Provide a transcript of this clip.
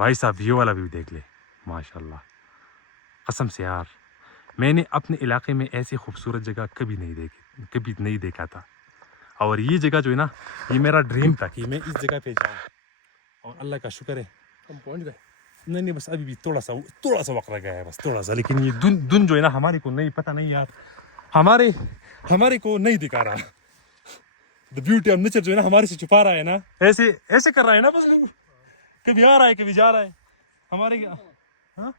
भाई साहब ये वाला व्यू देख ले, माशाल्लाह, कसम से यार मैंने अपने इलाके में ऐसी खूबसूरत जगह कभी नहीं देखा था। और ये जगह जो है ना, ये मेरा ड्रीम था कि मैं इस जगह पे जाऊँ। और अल्लाह का शुक्र है हम पहुँच गए। नहीं बस अभी भी थोड़ा सा वक्त रह गया है, बस थोड़ा सा। लेकिन ये धुन जो है ना हमारे को नहीं पता, नहीं यार, हमारे को नहीं दिखा रहा। द ब्यूटी ऑफ नेचर जो है ना हमारे से छुपा रहा है ना, ऐसे कर रहा है ना, बस कभी आ रहा है कभी जा रहा है हमारे। हाँ